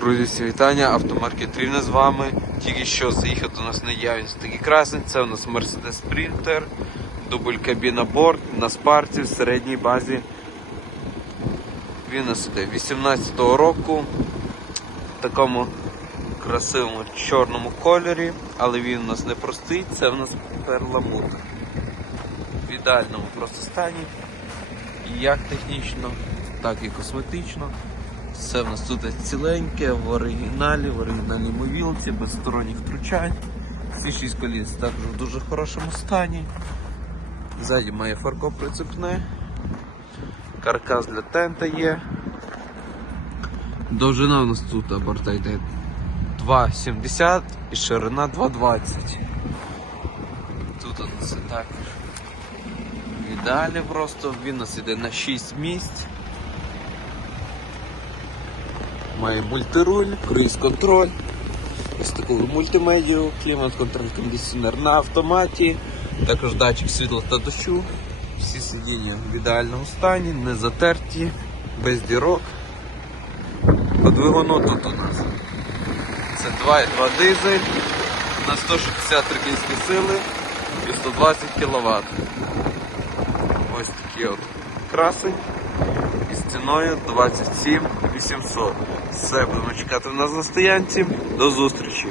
Друзі, всі вітання, автомаркет Рівне з вами. Тільки що заїхав до нас наявність такий красень. Це у нас Mercedes Sprinter, дубль кабіна борт на спарці в середній базі. Він у нас іде 18-го року в такому красивому чорному кольорі, але він у нас не простий, це у нас перламутр. В ідеальному просто стані. Як технічно, так і косметично. Все в нас тут ціленьке, в оригіналі, в оригінальній мовілці, без сторонніх втручань. Всі шість коліс також в дуже хорошому стані. Ззаді має фарко прицепне. Каркас для тента є. Довжина у нас тут борта йде 2,70 і ширина 2,20. Тут у нас і також. І далі просто він у нас іде на 6 місць. Має мультируль, круїз-контроль, ось таку мультимедію, клімат-контроль кондиціонер на автоматі, також датчик світла та дощу. Всі сидіння в ідеальному стані, не затерті, без дірок. По двигуну тут у нас. Це 2,2 дизель на 163 кінські сили і 120 кВт. Ось такий от красень із ціною 27 800. Все, будемо чекати в нас на стоянці. До зустрічі!